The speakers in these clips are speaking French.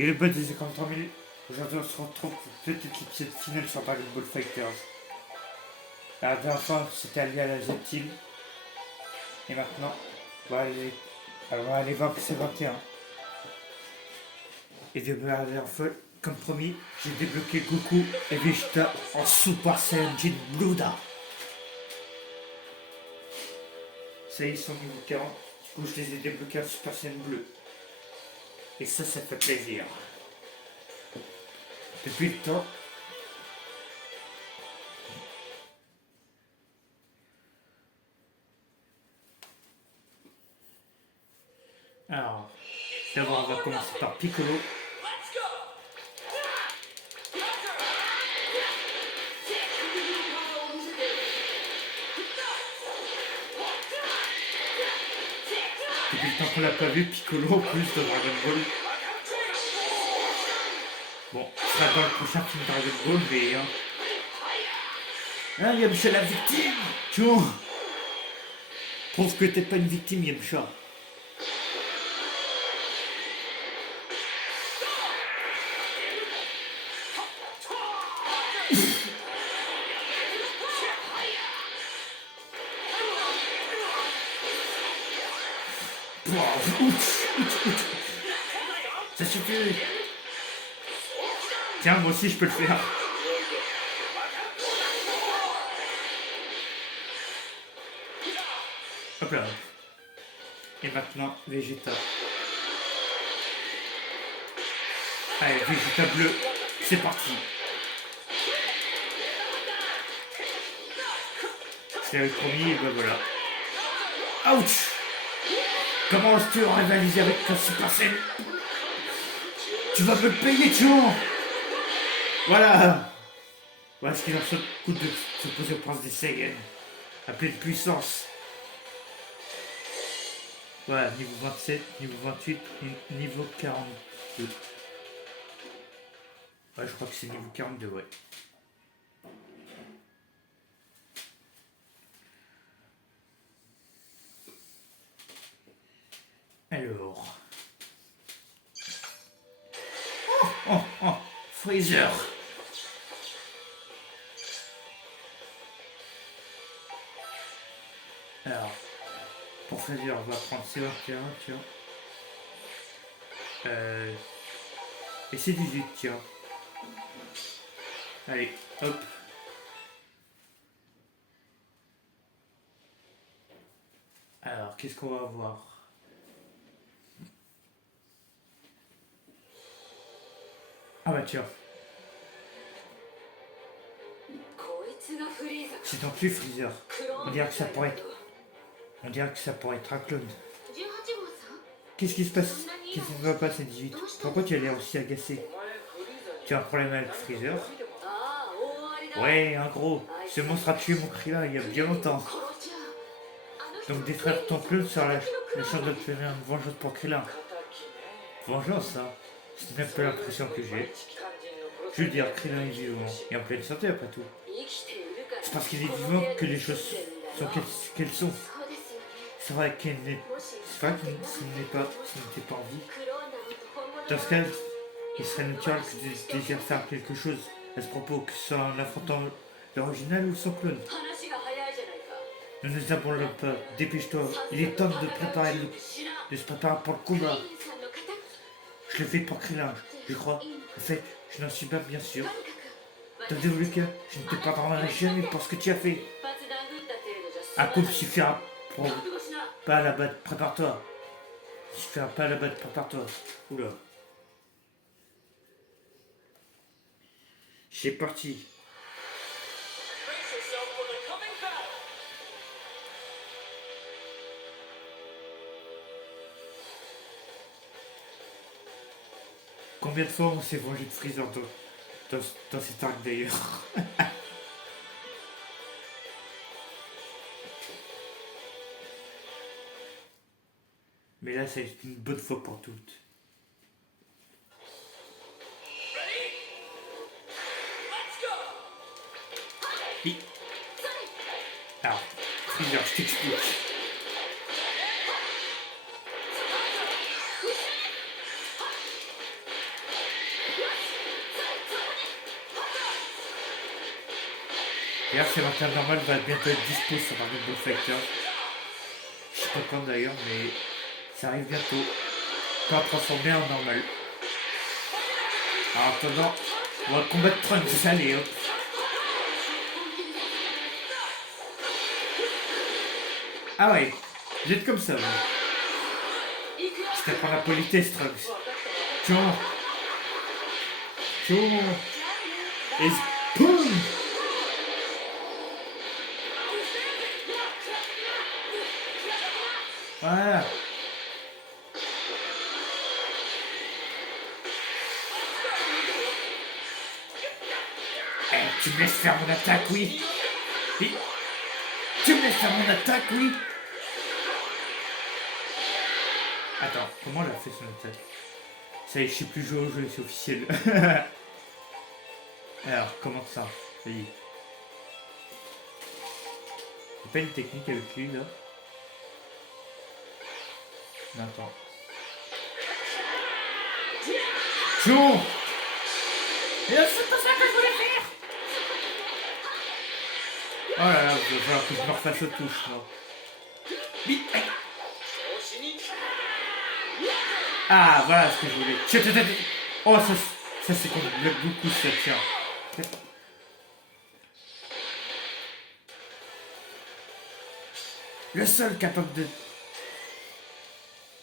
Et le buzz des 53 000. Aujourd'hui, on se retrouve pour peut-être l'épisode final sur Dragon Ball Fighters. La dernière fois, c'était allié à la Z-Team. Et maintenant, on va aller voir que c'est 21. Et de la dernière fois, comme promis, j'ai débloqué Goku et Vegeta en Super Saiyan Bluda. Ça y est, ils sont niveau 40. Du coup, je les ai débloqués en Super Saiyan bleu. Et ça fait plaisir. Depuis le temps. Alors, d'abord, on va commencer par Piccolo. Depuis le temps qu'on l'a pas vu, Piccolo en plus de Dragon Ball. Bon, ce sera dans le prochain film Dragon Ball, mais... Ah, Yamcha la victime. Tu vois, prouve que t'es pas une victime, Yamcha. Ça suffit. Tiens, moi aussi je peux le faire. Hop là. Et maintenant, Vegeta. Allez, Vegeta bleu. C'est parti. C'est le premier, et ben voilà. Ouch. Comment oses-tu rivaliser avec ton Super Saiyan? Tu vas me le payer, Jean. Voilà. Voilà ce qu'il en coûte de s'opposer au prince des Saiyans. À pleine puissance. Voilà, niveau 27, niveau 28, niveau 42. Ouais, je crois que c'est niveau 42, ouais. Alors. Oh, Freezer. Alors, pour Freezer, on va prendre C21, tiens. Et c'est 18, tiens. Allez, hop. Alors, qu'est-ce qu'on va voir? Ah bah tiens. C'est donc lui, Freezer. On dirait que ça pourrait être un clone. Qu'est-ce qui se passe? Qu'est-ce qui ne va pas, c'est 18? Pourquoi tu as l'air aussi agacé? Tu as un problème avec Freezer? Ouais, un gros. Ce monstre a tué mon Krillin il y a bien longtemps. Donc détruire ton clone sera la chance d'obtenir une vengeance pour Krillin. Vengeance, hein? C'est un peu l'impression que j'ai. Je veux dire, Krillin est vivant et en pleine santé après tout. C'est parce qu'il est vivant que les choses sont qu'elles sont. C'est vrai qu'il n'est pas en vie. Dans ce cas, il serait naturel que tu désires faire quelque chose à ce propos, que ce soit en affrontant l'original ou son clone. Ne nous abandonnons pas, dépêche-toi, il est temps de se préparer pour le combat. Je le fais pour Krillin, je crois. En fait, je n'en suis pas bien sûr. Dans tous les cas, je ne te pardonnerai jamais pour ce que tu as fait. Un coup suffira pour pas à la battre, prépare-toi. Suffira pas à la battre, prépare-toi. Oula. C'est parti. Combien de fois on s'est vengé de Freezer dans cet arc d'ailleurs? Mais là, c'est une bonne fois pour toutes. Oui. Alors, Freezer, je t'explique. D'ailleurs, Sébastien Normal va bientôt être dispo sur Dragon Ball Fighter. Je sais pas quand d'ailleurs, mais ça arrive bientôt. Pas transformé en normal. Alors, en attendant, on va combattre Trunks, allez hop. Ah ouais, jette comme ça, ouais. Je t'apprends la politesse, Trunks. Tiens. Tiens. Et boum. Voilà. Eh, tu me laisses faire mon attaque, oui. Et... Tu me laisses faire mon attaque, oui. Attends, comment elle a fait son attaque? Ça y est, je sais plus jouer au jeu, c'est officiel. Alors, comment ça? Ça y est. Y'a pas une technique avec lui, là? Non, attends. Joue! Et c'est pas ça que je voulais faire! Oh là là, il va falloir que je me refasse aux touches, moi. Vite! Ah, voilà ce que je voulais. Oh, ça c'est comme le beaucoup, ça tient. Le seul capable de...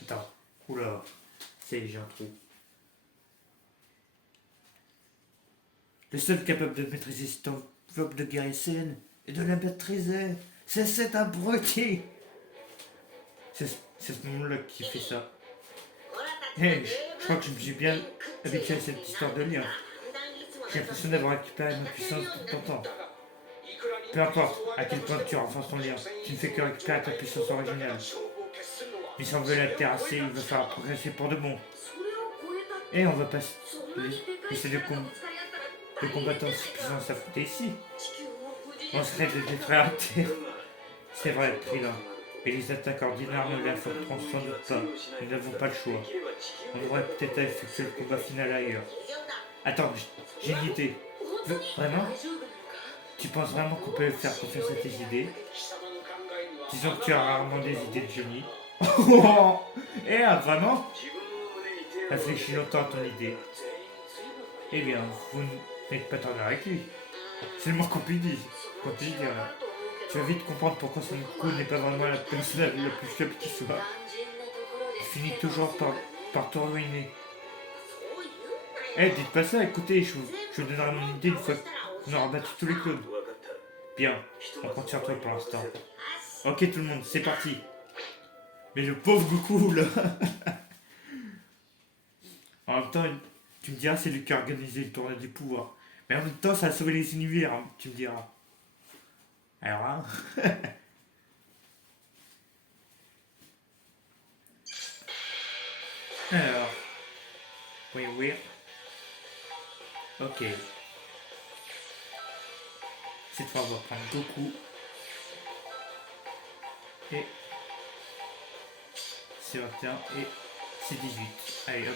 Attends. Oula. C'est j'ai un trou. Le seul capable de maîtriser cette enveloppe de guerre SN et de la maîtriser, c'est cet abruti. C'est ce moment-là qui fait ça. Hey, je crois que je me suis bien habitué à cette histoire de lien. J'ai l'impression d'avoir récupéré ma puissance tout le temps. Peu importe à quel point tu renforces ton lien, tu ne fais que récupérer ta puissance originale. Mais si on veut la terrasser, il va falloir progresser pour de bon. Et on va pas laisser de combattants si puissants s'affronter ici. On serait de détruire la Terre. C'est vrai, Krillin. Et les attaques ordinaires ne l'affronteront sans doute pas. Nous n'avons pas le choix. On devrait peut-être effectuer le combat final ailleurs. Attends, j'ai une idée. Vraiment? Tu penses vraiment qu'on peut faire confiance à tes idées? Disons que tu as rarement des idées de génie. Eh, vraiment? Réfléchis longtemps à ton idée. Eh bien, vous n'êtes pas tendre avec lui. C'est le moins qu'on puisse dire. Tu vas vite comprendre pourquoi son coup n'est pas vraiment la personne la plus faible qui soit. Il finit toujours par te ruiner. Eh, dites pas ça, écoutez, je vous donnerai mon idée une fois qu'on aura battu tous les clones. Bien, on compte sur toi pour l'instant. Ok tout le monde, c'est parti. Mais le pauvre Goku là. En même temps, tu me diras c'est lui qui a organisé le tournoi du pouvoir. Mais en même temps, ça a sauvé les univers, hein, tu me diras. Alors hein. Alors. Oui. Ok. Cette fois, on va prendre Goku. Et c'est 21 et c'est 18. Allez hop.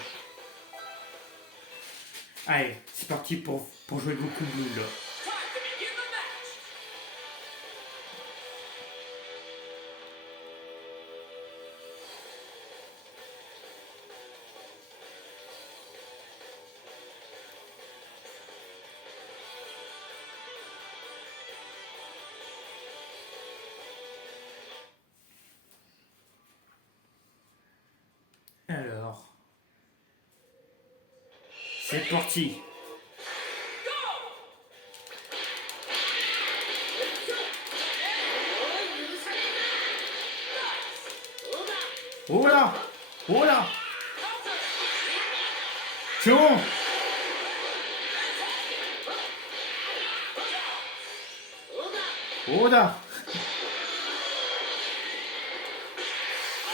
Allez, c'est parti pour jouer Goku Blue là. Alors, c'est parti. Oh là. C'est bon. Oh là.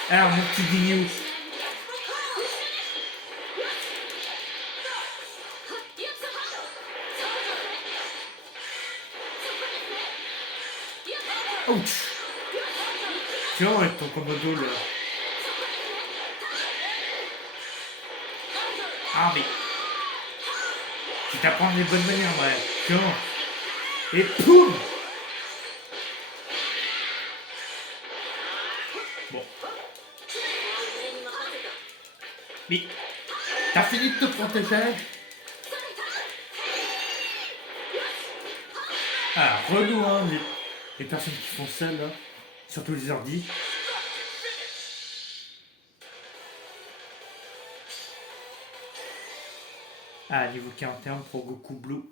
Alors mon petit Ginyu. Ouch. Tiens, avec ton commando là. Ah mais. Tu t'apprends les bonnes manières, ouais. Tiens. Et poum. Bon. Mais t'as fini de te protéger? Ah, relou, hein, les personnes qui font ça, là. Surtout les ordi. Ah, niveau 41 pour Goku Blue.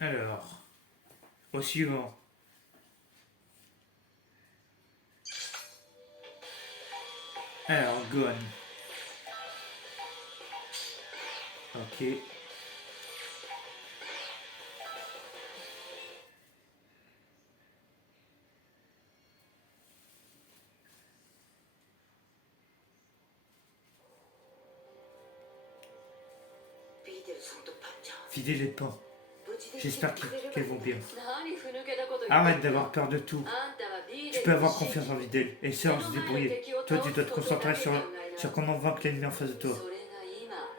Alors, au suivant. Alors, Gohan. Ok. Fidèle et Pan. J'espère qu'elles vont bien. Arrête d'avoir peur de tout. Tu peux avoir confiance en Videl et sors se débrouiller. Toi, tu dois te concentrer sur comment vaincre l'ennemi en face de toi.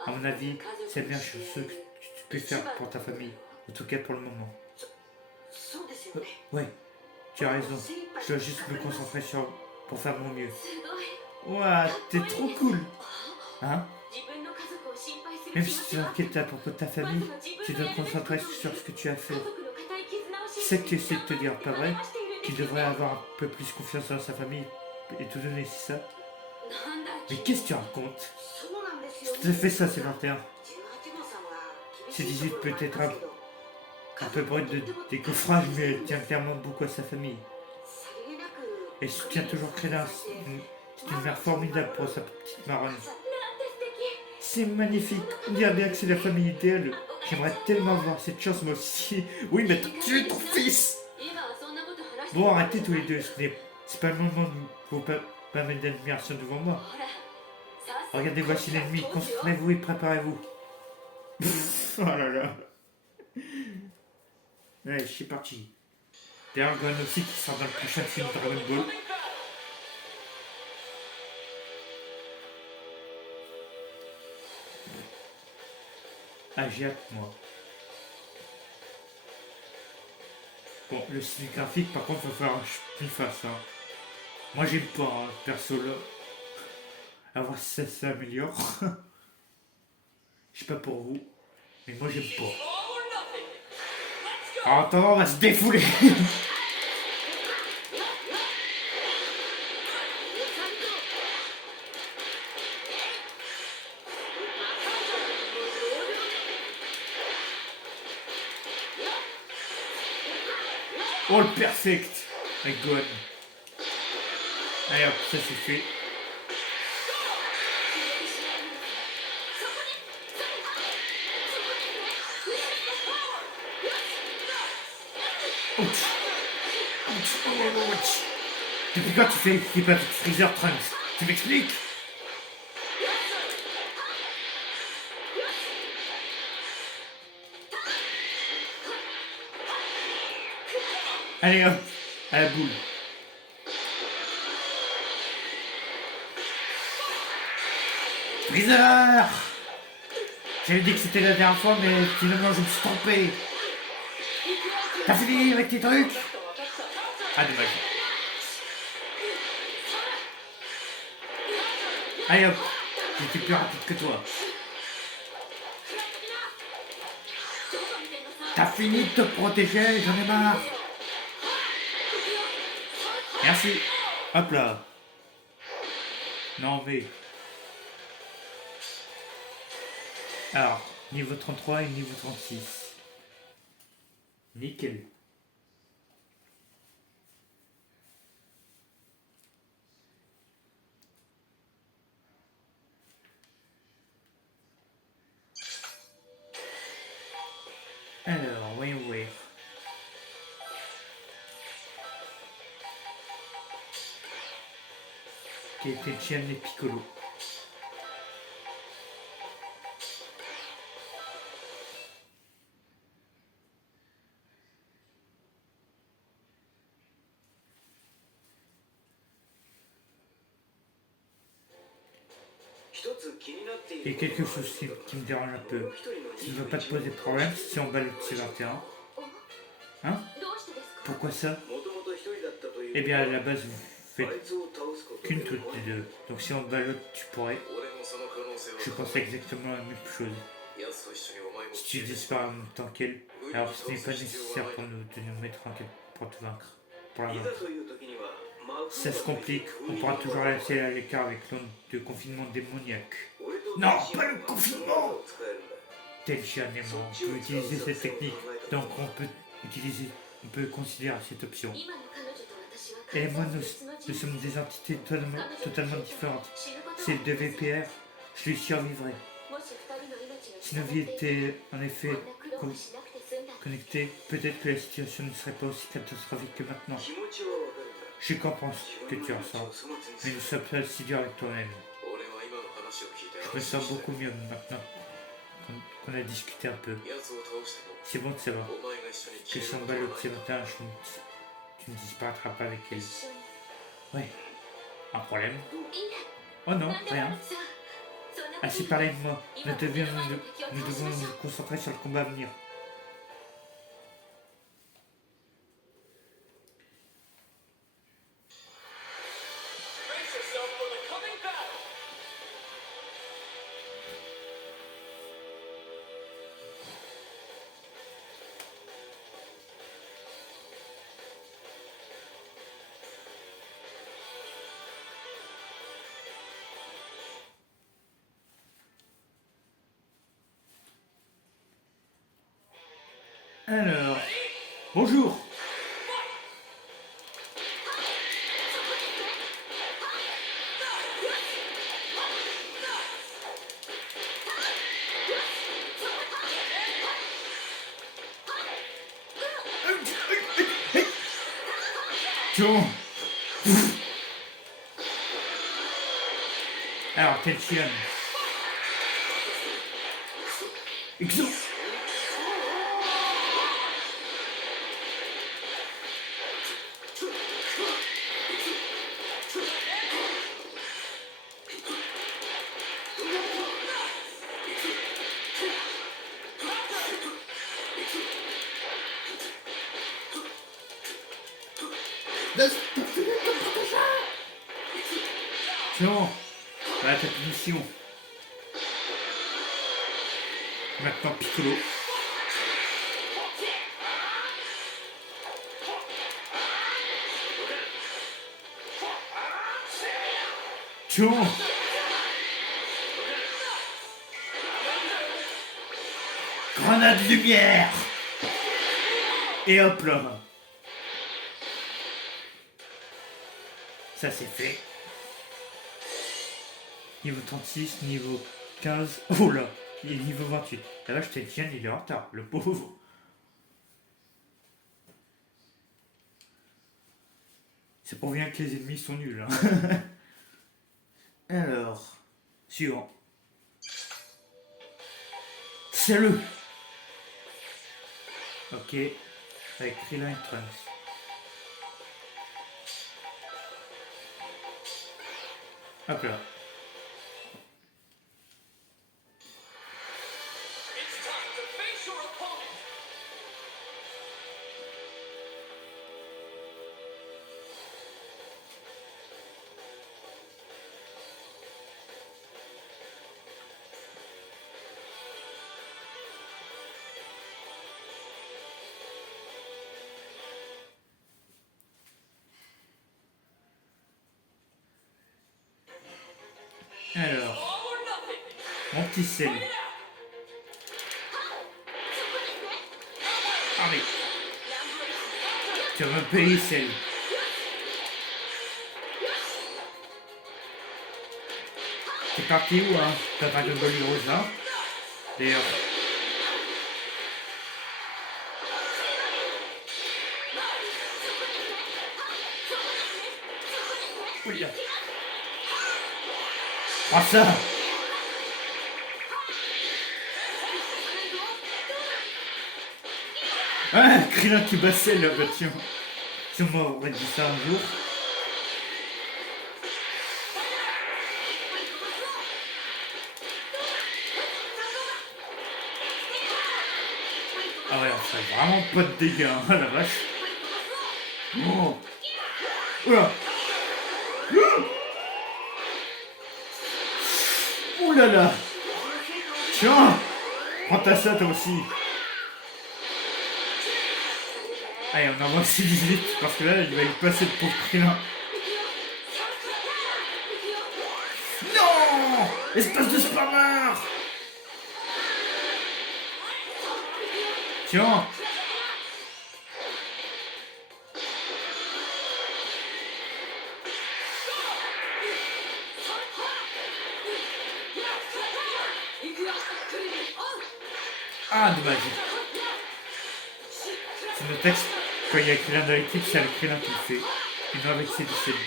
À mon avis, c'est bien ce que tu peux faire pour ta famille. En tout cas pour le moment. Ouais, tu as raison. Je dois juste me concentrer pour faire mon mieux. Ouah, t'es trop cool. Hein? Même si tu t'inquiètes à propos de ta famille, tu dois te concentrer sur ce que tu as fait. C'est ce que tu essaies de te dire, pas vrai? Tu devrais avoir un peu plus confiance dans sa famille et tout donner, c'est ça? Mais qu'est-ce que tu racontes? Si tu fais ça, c'est 21. C'est 18 peut-être un peu brut de décoffrage, mais elle tient clairement beaucoup à sa famille. Elle soutient toujours Krillin. C'est une mère formidable pour sa petite marronne. C'est magnifique. On dirait bien que c'est la famille idéale. J'aimerais tellement voir cette chance moi aussi. Oui, mais tu es ton fils. Bon, arrêtez tous les deux. C'est pas le moment de vous pas mettre d'admiration devant moi. Regardez, voici l'ennemi. Concentrez-vous et préparez-vous. Oh là là. Allez, je suis parti. D'ailleurs, Gohan aussi qui sort dans le prochain film Dragon Ball. Ah, j'ai hâte, moi. Bon, le style graphique, par contre, il va falloir que je m'y fasse. Hein. Moi, j'aime pas, hein, perso, là. À voir si ça s'améliore. Je sais pas pour vous, mais moi, j'aime pas. Alors, attends, on va se défouler. Oh, le perfect avec Gohan. Allez hop, ça c'est fait. Ouch. Ouch. Ouch. Depuis quand tu fais équipe avec Freezer Trunks? Tu m'expliques? Allez hop, à la boule. Freezer! J'avais dit que c'était la dernière fois, mais finalement je me suis trompé. T'as fini avec tes trucs? Ah, dommage. Allez hop, j'étais plus rapide que toi. T'as fini de te protéger, j'en ai marre. Merci. Hop là. Non mais... Alors, niveau 33 et niveau 36. Nickel. Alors, voyons voir. Qui était Tien et Piccolo. Il y a quelque chose qui me dérange un peu. Ça ne va pas te poser de problème si on bat le petit 21. Hein? Pourquoi ça? Eh bien, à la base, vous faites qu'une toutes les deux. Donc si on ballotte, tu pourrais. Je pense exactement la même chose. Si tu disparais en même temps qu'elle, alors ce n'est pas nécessaire pour nous mettre en quête pour te vaincre. Pour la vaincre. Si ça se complique, on pourra toujours la laisser à l'écart avec l'onde de confinement démoniaque. Non, pas le confinement! Tenchian et moi, on peut utiliser cette technique, donc on peut considérer cette option. Elle et moi, nous sommes des entités totalement différentes. C'est le 2VPR, je lui survivrai. Si nos vies étaient en effet connectées, peut-être que la situation ne serait pas aussi catastrophique que maintenant. Je comprends ce que tu ressens, mais nous sommes pas si durs avec toi-même. Je me sens beaucoup mieux maintenant qu'on a discuté un peu. C'est bon de savoir que si on ballotte ce matin, tu ne disparaîtras pas avec elle. Ouais, un problème? Oh non, rien. Assez parlé de moi. Nous devons nous concentrer sur le combat à venir. Alors, bonjour. Tiens. Alors, Tenchian. Exo. C'est bon. Voilà ta mission. Maintenant Piccolo. Tiens. Grenade lumière. Et hop là. Ça c'est fait. Niveau 36, niveau 15. Oh là, il est niveau 28. Là, je te tiens, il est en retard, le pauvre. C'est pour bien que les ennemis sont nuls. Hein. Alors, suivant. C'est le. Ok, avec Krillin et Trunks. Hop là. Alors, mon petit sel. Allez, tu vas me payer sel. T'es parti où hein? T'as pas de bol rose hein? D'ailleurs. Oui là. Ah ça! Ah, Krillin qui bassait là, bah tiens. Si on m'aurait dit ça un jour. Ah ouais, on fait vraiment pas de dégâts, hein, la vache. Oh. Oula. Ouh là là. Tiens. Prends ta ça toi aussi. Allez, on envoie 6-18 parce que là, il va y passer le pauvre Krillin. Non. Espèce de spammer. Tiens. Ah, dommage. C'est le texte, quand il y a Krillin dans l'équipe, c'est avec Krillin qui le fait. Et non avec c'est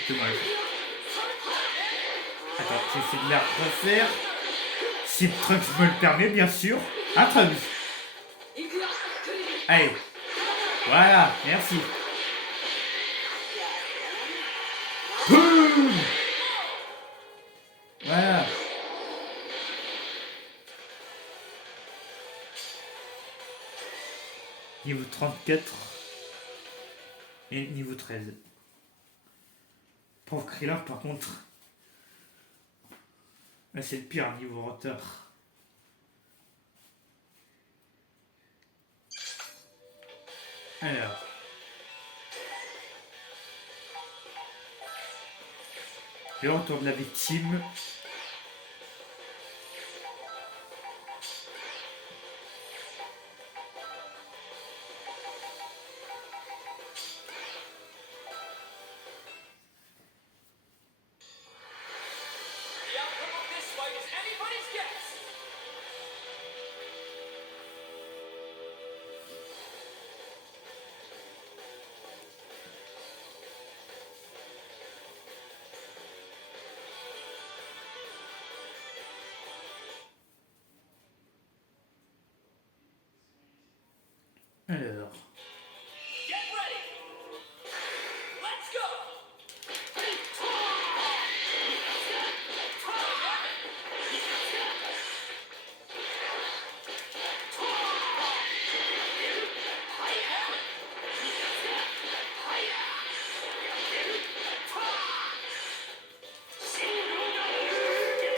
dommage. Attends, j'essaie de la refaire. Si Trunks me le permet, bien sûr. Ah, Trunks. Allez. Voilà, merci. Boum. Voilà. Niveau 34 et niveau 13. Pauvre Krillin, par contre, là c'est le pire niveau retard. Alors. Le retour de la victime. Alors.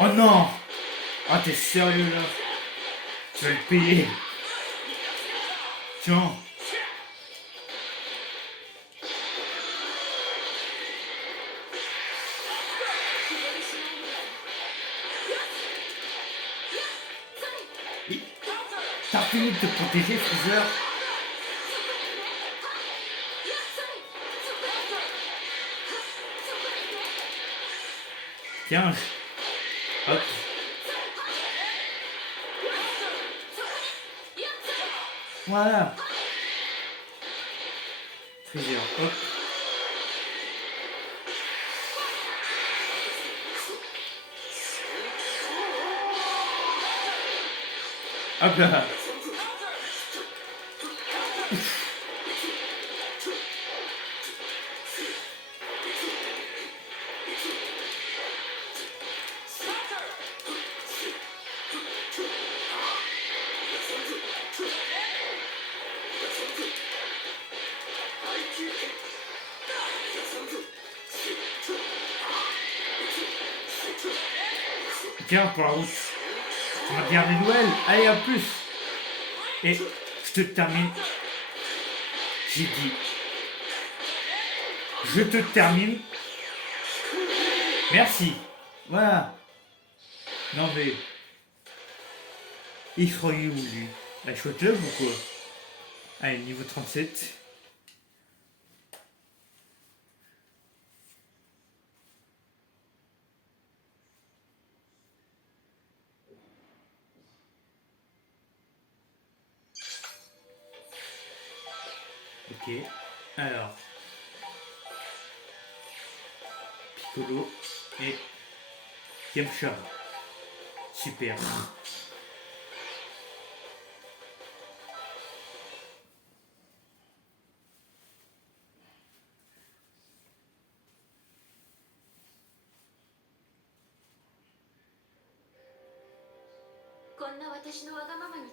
Oh non! Ah, t'es sérieux là? Tu vas le payer. Tiens. T'as fini de te protéger, Freezer? Tiens. Hop. Voilà. Freezer, hop. Hop là. Tiens, pour la route. Tu vas dire des nouvelles. Allez, à plus. Et je te termine. J'ai dit. Je te termine. Merci. Voilà. Non mais. Il serait où lui? La chouette love ou quoi? Allez, niveau 37. Ok. Alors. Piccolo et Yamcha. Super.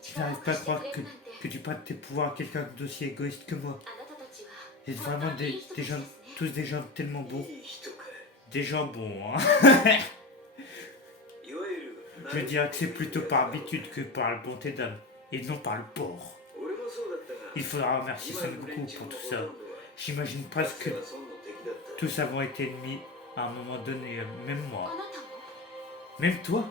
Je n'arrive pas à croire que tu prêtes tes pouvoirs à quelqu'un d'aussi égoïste que moi. Vous êtes vraiment des gens, tous des gens tellement beaux. Des gens bons, hein. Je dirais que c'est plutôt par habitude que par la bonté d'âme, et non par le porc. Il faudra remercier Son Goku pour tout ça. J'imagine presque que tous avons été ennemis à un moment donné, même moi. Même toi?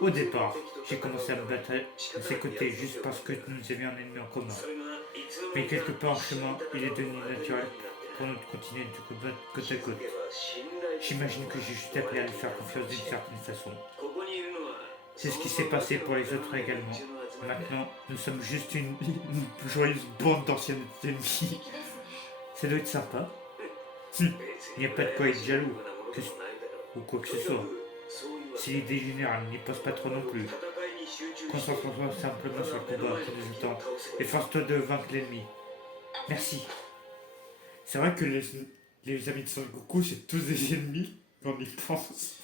Au départ, j'ai commencé à me battre de ses côtés juste parce que nous avions un ennemi en commun. Mais quelque part en chemin, il est devenu naturel pour nous de continuer de combattre côte à côte. J'imagine que j'ai juste appris à lui faire confiance d'une certaine façon. C'est ce qui s'est passé pour les autres également. Maintenant, nous sommes juste une joyeuse bande d'anciens ennemis. Ça doit être sympa. Il n'y a pas de quoi être jaloux, ou quoi que ce soit. Si l'idée générale n'y passe pas trop non plus. Concentre-toi simplement sur le combat qui nous attend. Efforce-toi de vaincre l'ennemi. Merci. C'est vrai que les amis de Son Goku, c'est tous des ennemis, quand on y pense.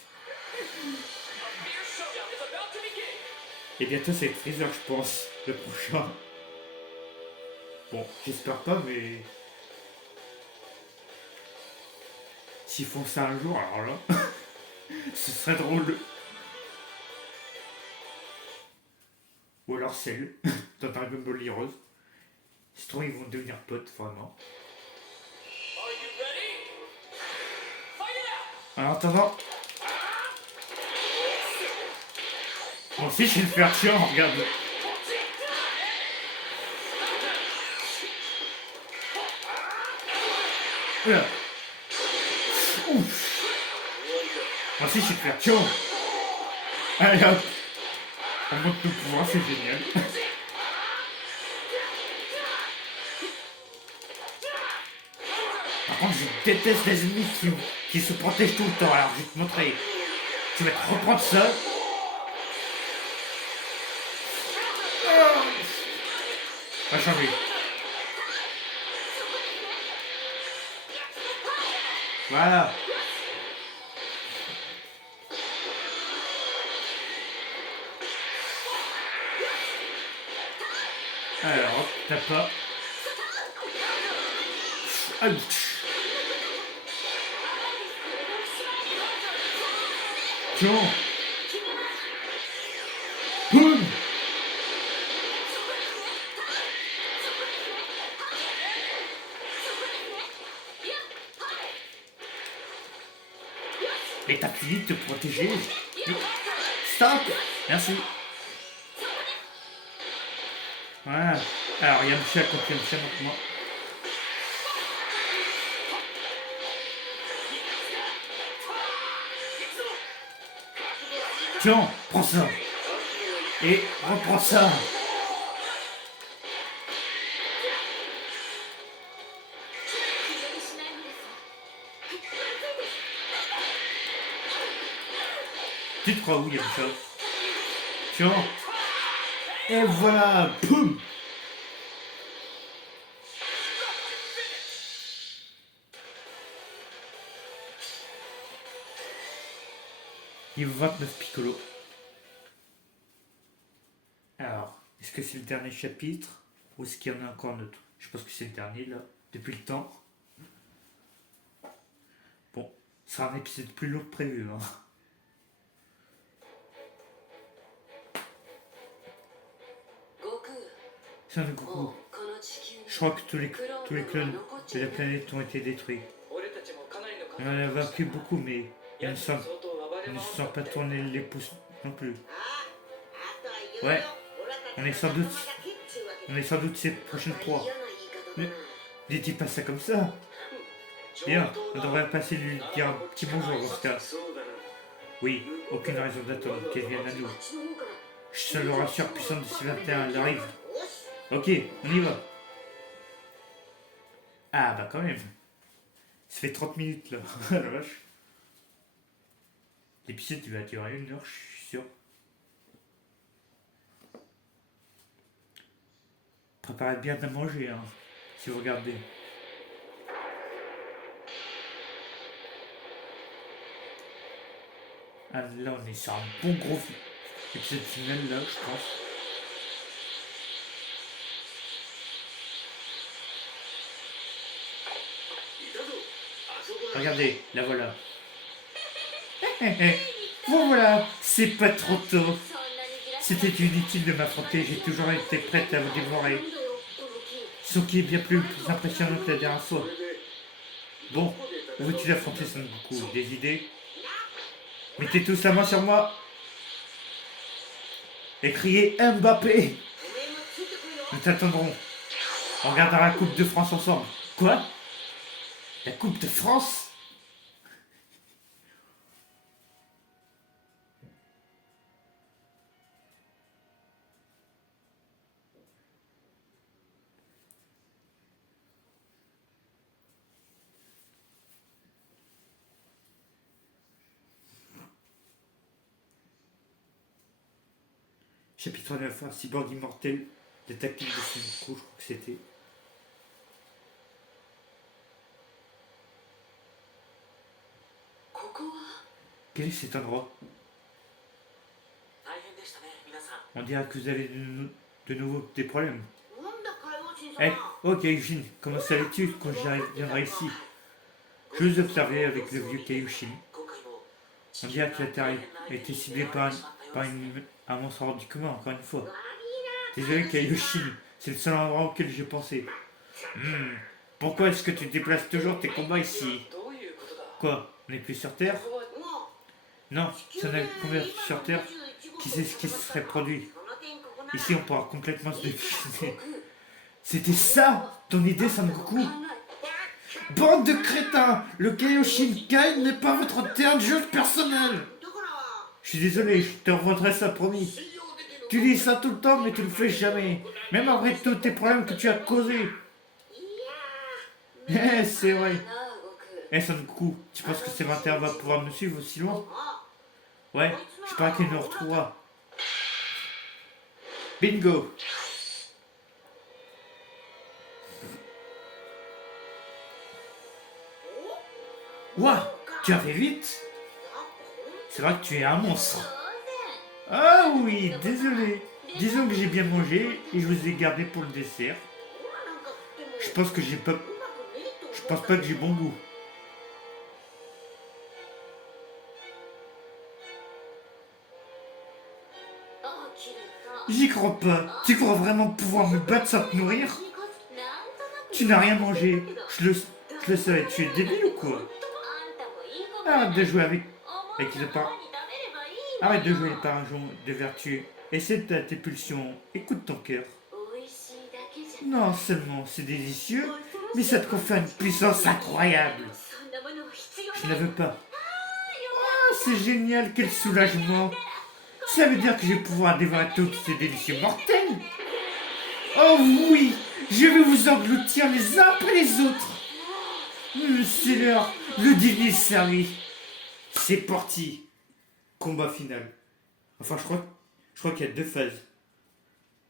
Et bientôt c'est Freezer, je pense, le prochain. Bon, j'espère pas, mais... S'ils font ça un jour, alors là, ce serait drôle. Ou alors Cell, dans Dragon Ball Heroes. Je trouve ils vont devenir potes, vraiment. En attendant... Moi aussi, je vais le faire chiant, regarde. Oula. Ouf. Moi aussi, je vais le faire chiant. Allez hop. On monte nos pouvoirs, c'est génial. Par contre, je déteste les ennemis qui se protègent tout le temps. Alors, je vais te montrer. Tu vas te reprendre ça. On va changer. Voilà. Alors, hop, t'as pas. Ouch. Tiens. Boum. Mais t'as fini de te protéger. Stop. Merci. Voilà. Alors, Yamcha contre Yamcha, donc moi. Tiens, prends ça. Et reprends ça. Tu te crois où, Yamcha? Tiens. Et voilà. Boum. Niveau 29 Piccolo. Alors, est-ce que c'est le dernier chapitre ou est-ce qu'il y en a encore un autre? Je pense que c'est le dernier là, depuis le temps. Bon, ce sera un épisode plus long que prévu. Hein. Son Goku. Je crois que tous les clones de la planète ont été détruits. On en a vaincu beaucoup, mais ils ne se sont pas tournés les pouces non plus. Ouais, on est sans doute ses prochaines proies. Mais ne dis pas ça comme ça. Bien, on devrait passer lui dire un petit bonjour dans ce cas. Oui, aucune raison d'attendre qu'elle vienne à nous. Je te le rassure, puissante de C21, elle arrive. Ok, on y va. Ah bah quand même. Ça fait 30 minutes là, la vache. L'épisode va durer 1 heure, je suis sûr. Préparez bien à manger, hein, si vous regardez. Ah, là, on est sur un bon gros épisode final, là, je pense. Regardez, la voilà. Bon voilà, c'est pas trop tôt. C'était inutile de m'affronter, j'ai toujours été prête à vous dévorer. Soki est bien plus impressionnante que la dernière fois. Bon, où veux-tu affronter Son Goku? Des idées? Mettez tous la main sur moi et criez Mbappé. Nous t'attendrons. On regardera la Coupe de France ensemble. Quoi? La Coupe de France? Chapitre 9, un cyborg immortel, des tactiques de Son Goku, je crois que c'était. Quel est cet endroit? On dirait que vous avez de nouveau des problèmes. Eh, oh Kaioshin, comment savais-tu quand viendrai ici? Je vous observais avec le vieux Kaioshin. On dirait que la Terre a été ciblée par un monstre hors du commun, encore une fois. Désolé Kaioshin, c'est le seul endroit auquel j'ai pensé. Pourquoi est-ce que tu déplaces toujours tes combats ici? Quoi? On n'est plus sur Terre? Non, si on avait converti sur Terre, qui sait ce qui se serait produit? Ici, on pourra complètement se défusionner. C'était ça, ton idée, Son Goku? Bande de crétins! Le Kaioshin Kai n'est pas votre terrain de jeu personnel! Je suis désolé, je te revoindrai ça, promis. Tu dis ça tout le temps, mais tu le fais jamais. Même après tous tes problèmes que tu as causés. C'est vrai. Son Goku, tu penses que ces 21 va pouvoir nous suivre aussi loin? Ouais, je parie qu'il nous retrouvera. Bingo! Ouah, tu as fait vite? C'est vrai que tu es un monstre. Ah oui, désolé. Disons que j'ai bien mangé et je vous ai gardé pour le dessert. Je pense que j'ai pas... Je pense pas que j'ai bon goût. J'y crois pas. Tu crois vraiment pouvoir me battre sans te nourrir? Tu n'as rien mangé. Je le savais. Tu es débile ou quoi? Arrête de jouer avec les pas. Arrête de jouer les paranjons de vertu. Essaie de tes pulsions. Écoute ton cœur. Non seulement c'est délicieux, mais ça te confère une puissance incroyable. Je ne veux pas. Ah, c'est génial, quel soulagement. Ça veut dire que je vais pouvoir dévorer toutes ces délicieux mortels. Oh oui, je vais vous engloutir les uns après les autres. C'est l'heure, le dîner est servi. C'est parti. Combat final. Enfin, je crois qu'il y a deux phases.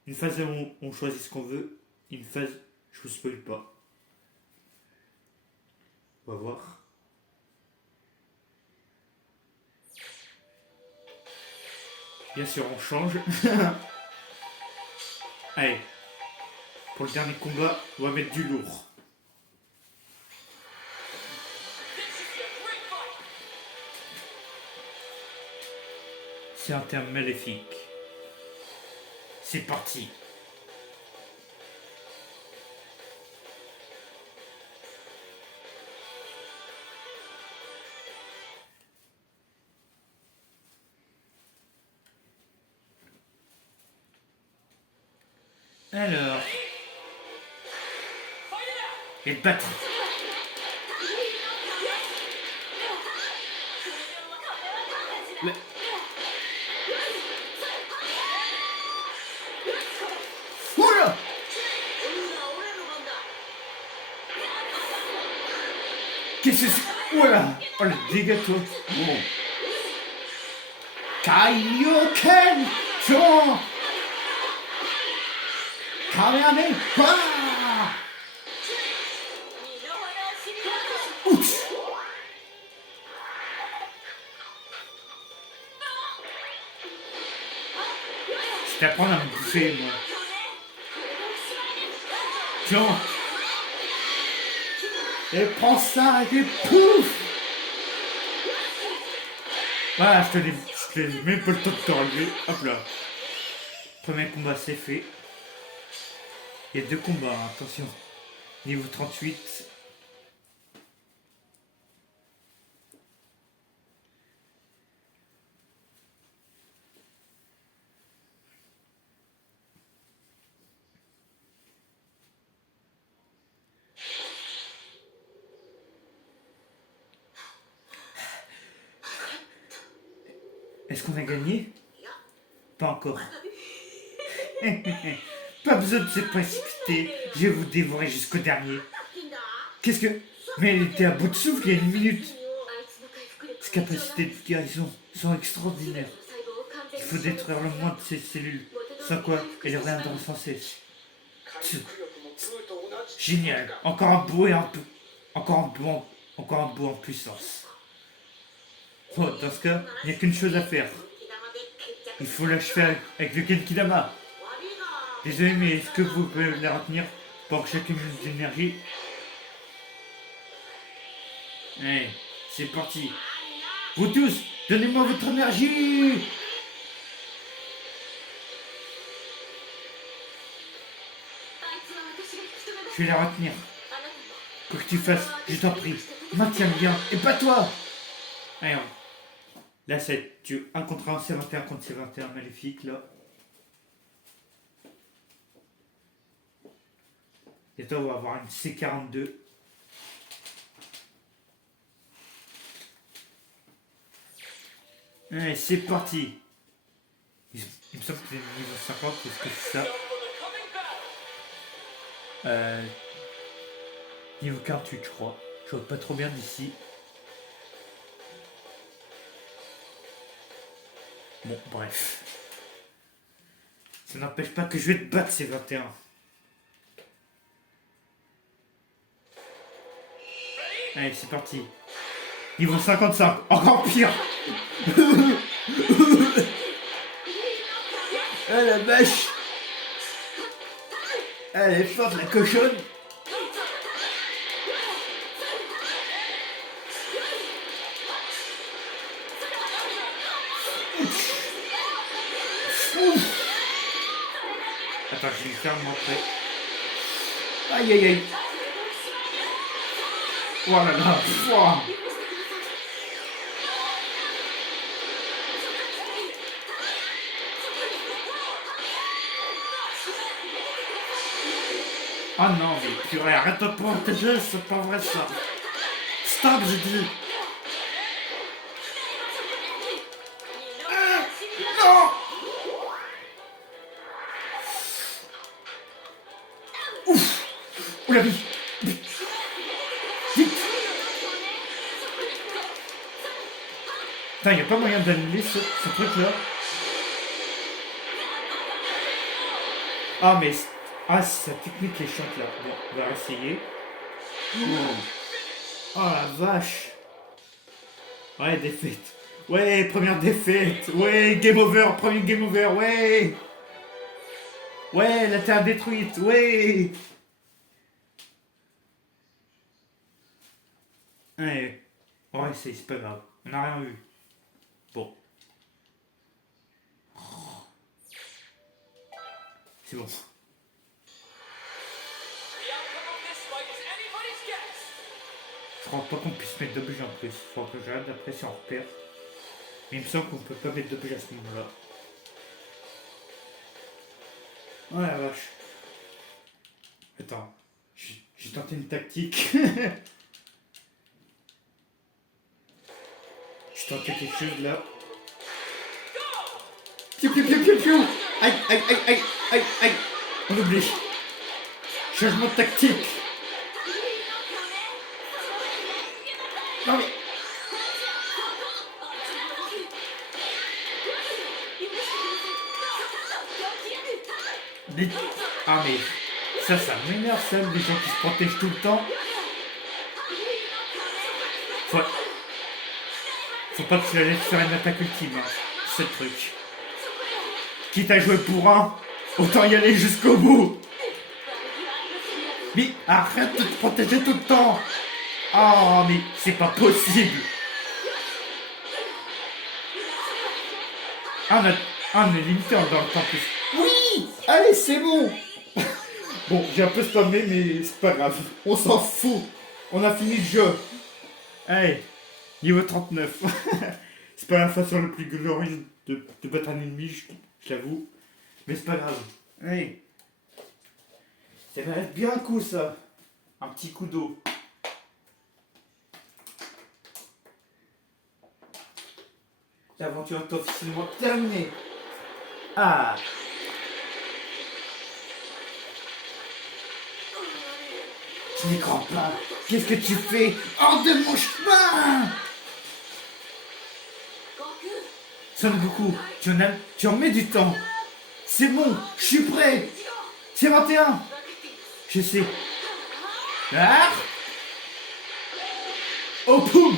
Une phase où on choisit ce qu'on veut. Une phase, je vous spoil pas. On va voir. Bien sûr, on change. Allez. Pour le dernier combat, on va mettre du lourd. C'est un terme maléfique. C'est parti. Alors. Et battre. Mais... Oula! Qu'est-ce que c'est? Oula! Oh le dégât toi! Bon. Kaioken! Show! Kamehameha! Ouch! Je t'apprends à me bouffer, moi. Tiens! Et prends ça et pouf. Voilà, je te laisse même pas le temps de te relever. Hop là. Premier combat, c'est fait. Il y a 2 combats, hein, attention. Niveau 38. Est-ce qu'on a gagné? Pas encore. Pas besoin de se précipiter. Je vais vous dévorer jusqu'au dernier. Qu'est-ce que... Mais elle était à bout de souffle il y a 1 minute. Ses capacités de guérison sont extraordinaires. Il faut détruire le moins de ses cellules. Sans quoi, elle reviendra sans cesse. Génial. Encore un bout et un peu. Encore un bout en puissance. Oh, dans ce cas, il n'y a qu'une chose à faire. Il faut l'achever avec le Genkidama. Désolé, mais est-ce que vous pouvez la retenir pour chaque minute d'énergie? Allez, c'est parti. Vous tous, donnez-moi votre énergie. Je vais la retenir. Quoi que tu fasses, je t'en prie, maintiens bien et pas toi. Allez, là c'est tu 1 contre 1, c'est 21 contre c'est 21, maléfique là. Et toi on va avoir une C42. Allez, c'est parti. Il me semble que c'est niveau 50, qu'est-ce que c'est ça? Niveau 48 je crois. Je vois pas trop bien d'ici. Bon, bref. Ça n'empêche pas que je vais te battre ces 21. Allez, c'est parti. Niveau 55, encore pire. Ah la vache. Elle est forte la cochonne. Attends, je vais lui faire montrer. Aïe aïe aïe. Oh là là. Wow. Oh non, mais purée, arrête de protéger, c'est pas vrai ça. Stop, j'ai dit. Non. Ouf. Oula, vite. Vite. Putain, y a pas moyen d'annuler ce truc-là. Ah, mais... Ah, sa technique est chiante là. Bon, on va essayer. Oh la vache. Ouais, défaite. Ouais, première défaite. Ouais, game over, premier game over. Ouais. Ouais, la terre détruite. Ouais. Ouais. Ouais, c'est pas grave. On n'a rien vu. Bon. C'est bon. Je crois pas qu'on puisse mettre d'objets en plus. Faut que je regarde après si on repère. Mais il me semble qu'on peut pas mettre d'objets à ce moment-là. Oh la vache. Attends. J'ai tenté une tactique. J'ai tenté quelque chose là. Piou piou piou piou piou. Aïe aïe aïe aïe aïe aïe. On oublie. Changement de tactique. Non mais... Ah mais... Ça m'énerve ça, les gens qui se protègent tout le temps. Faut pas que tu la laisses faire une attaque ultime, hein. C'est le truc. Quitte à jouer pour un, autant y aller jusqu'au bout. Mais arrête de te protéger tout le temps. Oh, mais c'est pas possible. Ah, on est limité dans le temps plus. Oui. Allez, c'est bon. Bon, j'ai un peu spammé, mais c'est pas grave. On s'en fout. On a fini le jeu. Allez, niveau 39. C'est pas la façon la plus glorieuse de battre un ennemi, j'avoue. Mais c'est pas grave. Allez. Ça va être bien un coup, ça. Un petit coup d'eau. L'aventure est officiellement terminée. Ah. Je n'y crois pas. Qu'est-ce que tu fais? Hors de mon chemin! Son Goku, tu en mets du temps. C'est bon, je suis prêt. C'est 21. Je sais. Ah! Oh poum!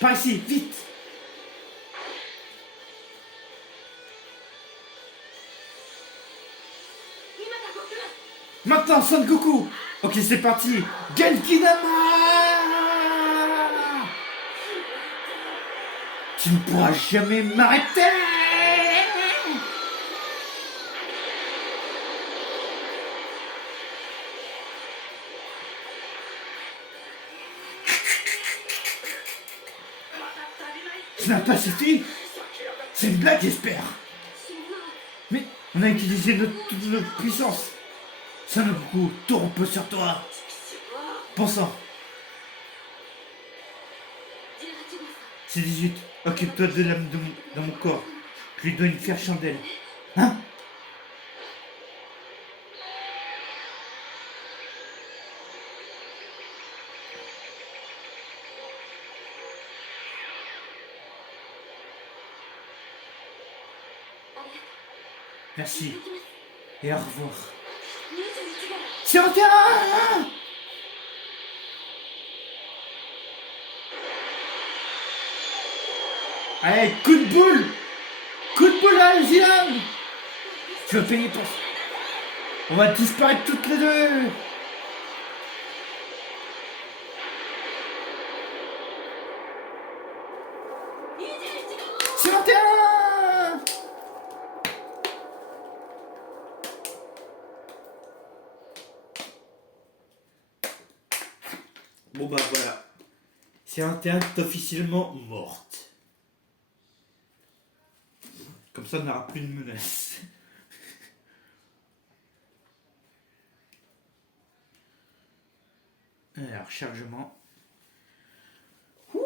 Par ici, vite! Maintenant, Son Goku! Ok, c'est parti! Genki Dama! Tu ne pourras jamais m'arrêter! Ça n'a pas suffi? C'est une blague, j'espère! Mais on a utilisé toute notre puissance! Son Goku, tout repose sur toi! Pensant. C'est 18. Occupe-toi de l'âme dans mon corps. Je lui dois une fière chandelle. Hein? Merci. Et au revoir. C'est en terrain! Allez, coup de boule! Coup de boule à Zilan! Tu vas payer pour ça. On va disparaître toutes les deux! C'est en terrain! Bon bah voilà. C'est un est officiellement morte. Comme ça, on n'aura plus de menace. Alors, chargement. Ouh.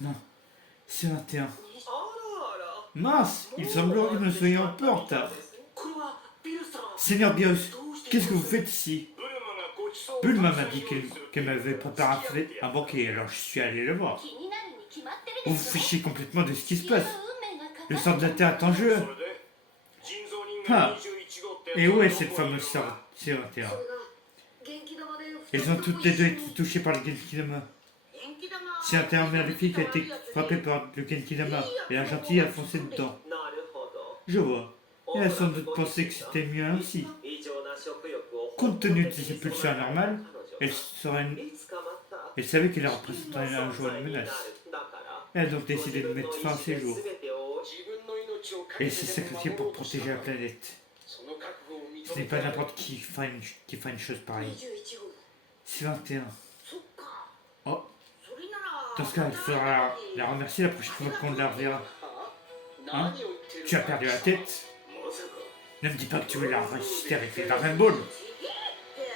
Non, c'est 21. Mince, il semblerait que nous soyons un peu en retard. Seigneur Bios, qu'est-ce que vous faites ici? Bulma m'a dit qu'elle m'avait préparé un banquet, alors je suis allé le voir. Vous vous fichez complètement de ce qui se passe. Le sort de la Terre est en jeu. Ah, et où est cette fameuse C21? Elles ont toutes les deux été touchées par le Genkidama. C'est un terrain maléfique a été frappé par le Genkidama et la gentille a foncé dedans. Je vois. Elle a sans doute pensé que c'était mieux ainsi. Compte tenu de ses pulsions anormales, elle savait qu'elle représentait un jour une menace. Elle a donc décidé de mettre fin à ses jours. Elle s'est sacrifiée pour protéger la planète. Ce n'est pas n'importe qui fera une chose pareille. C'est 21. Oh. Dans ce cas, il faudra la remercier la prochaine fois qu'on la reverra. Hein? Tu as perdu la tête? Ne me dis pas que tu veux la ressusciter avec les Dragon Ball.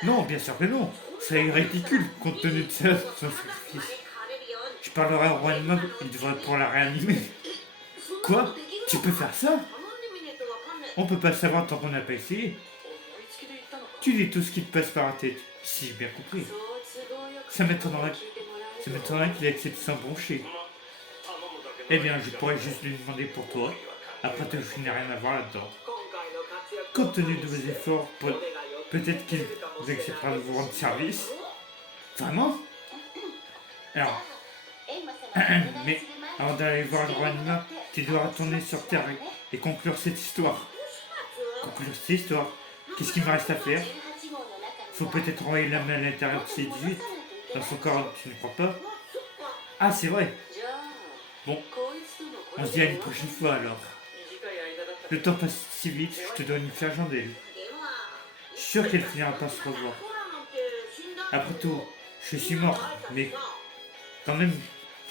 Non, bien sûr que non. C'est ridicule compte tenu de son sacrifice. Je parlerai au roi de Mob, il devrait pouvoir la réanimer. Quoi? Tu peux faire ça? On peut pas le savoir tant qu'on n'a pas essayé. Tu dis tout ce qui te passe par la tête, si j'ai bien compris. Ça m'étonnerait qu'il accepte sans broncher. Eh bien, je pourrais juste lui demander pour toi. Après tout, je n'ai rien à voir là-dedans. Compte tenu de vos efforts, peut-être qu'il acceptera de vous rendre service. Vraiment? Alors, mais avant d'aller voir le roi Nima, tu dois retourner sur Terre et conclure cette histoire. Conclure cette histoire? Qu'est-ce qu'il me reste à faire? Faut peut-être envoyer la main à l'intérieur de C18. Dans son corps, tu ne crois pas? Ah, c'est vrai. Bon, on se dit à une prochaine fois alors. Le temps passe si vite, je te donne une fière chandelle. Je suis sûr qu'elle finira par se revoir. Après tout, je suis mort, mais quand même...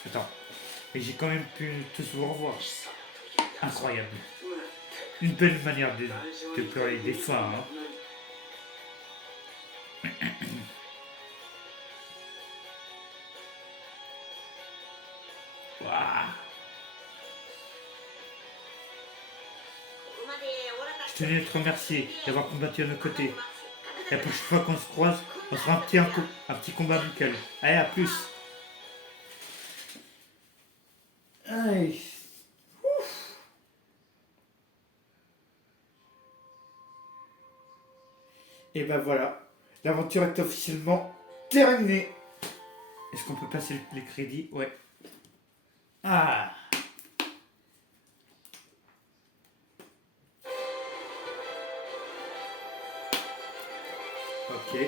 Attends, mais j'ai quand même pu tous vous revoir. Incroyable. Une belle manière de pleurer des fois, hein. Waouh. Je tenais à te remercier d'avoir combattu à nos côtés. La prochaine fois qu'on se croise, on fera un petit combat amical. Allez, à plus. Aïe. Et ben voilà, l'aventure est officiellement terminée. Est-ce qu'on peut passer les crédits? Ouais. Ah. Ok.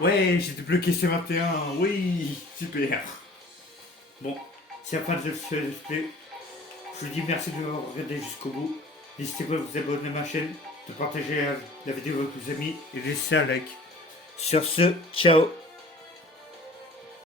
Ouais, j'ai débloqué C21. Oui, super. Bon, c'est la fin de ce let's play. Je vous dis merci de m'avoir regardé jusqu'au bout. N'hésitez pas à vous abonner à ma chaîne, de partager la vidéo avec vos amis et de laisser un like. Sur ce, ciao.